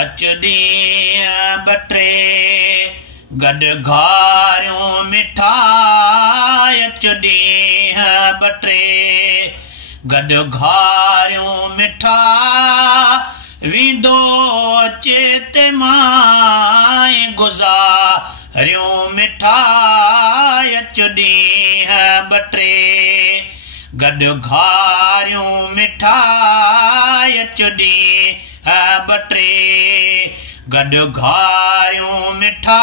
अच ॾींहं बटे गॾु घारियूं मिठा अच ॾींहं बटे गॾु घारियूं मिठा वींदो चेत मां गुज़ारियूं मिठा अच ॾींहं बटे गॾु घारियूं मिठा अच ॾींहं बटे गॾु घारियूं मिठा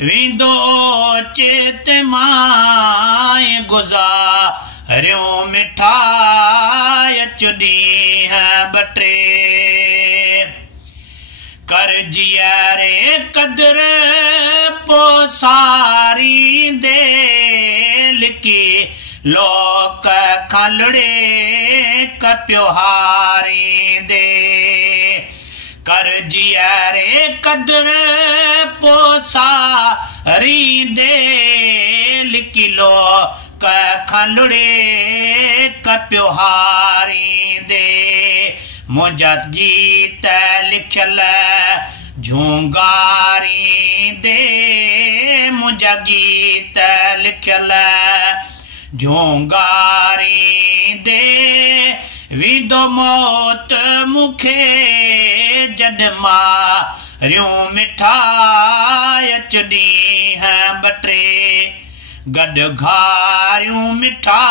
वींदो चेत मां गुज़ारियूं मिठा अच ॾींहं बटे कर जीअरे कदर पोसारींदे लिकी लोक खालड़े कपियो हारींदे कर जीअरे कदर पोसारींदे लिकी लोक खालड़े कपियो हारींदे मुंहिंजा गीत लिखियल झूंगारींदे मुंहिंजा गीत लिखियल झूंगारींदे वींदो मौत मूंखे जॾहिं मारियूं मिठा अच ॾींहं बटे गॾु घारियूं मिठा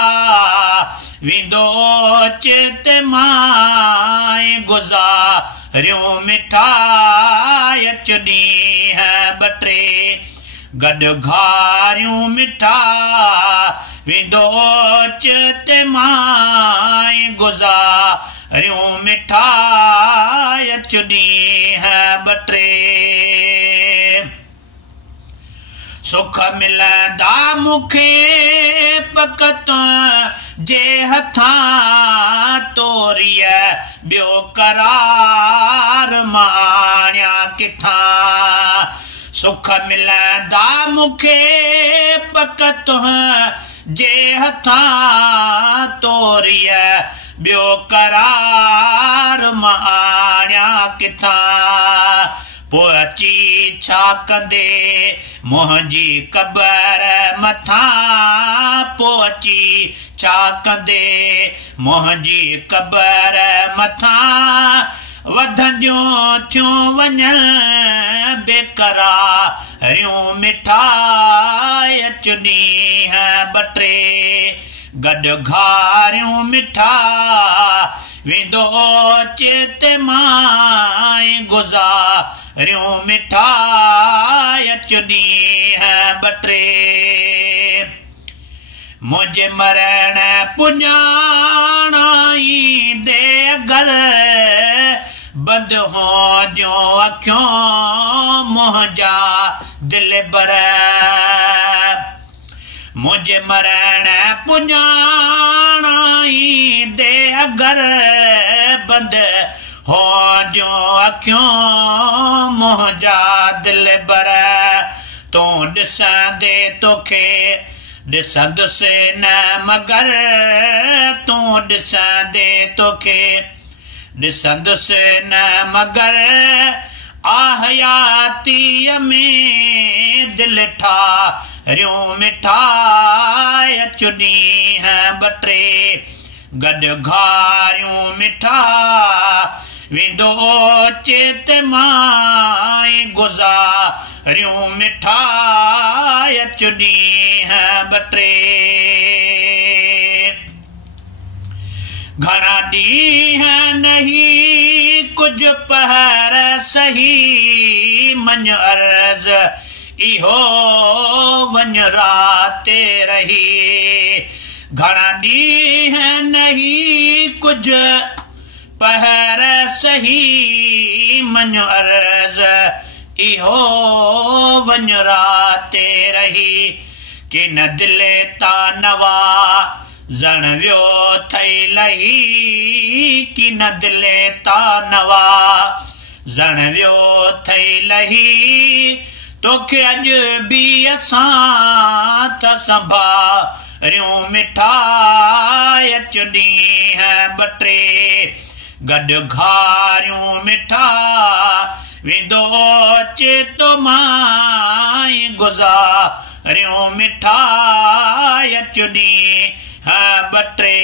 वींदो चेत मां गुज़ारियूं मिठा अच ॾींहं बटे गॾु घारियूं मिठा वींदो चेत मां गुज़ारियूं मिठा अच ॾींहं बटे सुख मिलंदा मूंखे पकत जे हथां तोरीअ ॿियो करार माणिया किथां सुख मिलंदा मूंखे पकत जे हथां तोरीअ ॿियो करार माणिया किथां पोइ अची छा कंदे मुंहिंजी क़बर मथां पोइ अची छा कंदे मुंहिंजी क़बर मथां वधंदियूं थियूं वञनि बेकरारियूं मिठा अच ॾींहं बटे गॾु घारियूं मिठा वींदो चेत मां गुज़ारियूं मिठा अच ॾींहं बटे मुंहिंजे मरण पुॼाणींदे घर बंदि हो जो अखियूं मुंहिंजा दिलि बर मुंहिंजे मरण पुॼाणींदे घर बंदि हो जो अखियूं मुंहिंजा दिलि बर तूं ॾिसंदे तोखे ॾिसंदुसि न मगर तूं ॾिसंदे तोखे ॾिसंदुसि न मगर आहयातीअ में दिलि ठारियूं मिठा अच ॾींहं बटे गॾु घारियूं मिठा वींदो चेत मां गुज़ारियूं मिठा अच ॾींहं बटे घणा ॾींहं नहीं कुझु पहर सही मञ अर्ज़ इहो वञ राते रही घणा ॾींहं नहीं कुझु पहर सही मञ अर्ज़ इहो वञ राते रही कि न दिले ता नवा जण वियो थई लही कि न दिले ता नवा जण वियो थई लही तोखे अॼु बि असां त संभाल रियूं मिठाई अचनी है बटे गड घारियूं मिठा विदो चेतो माई गुज़ारियूं मिठाई अचनी है बटे।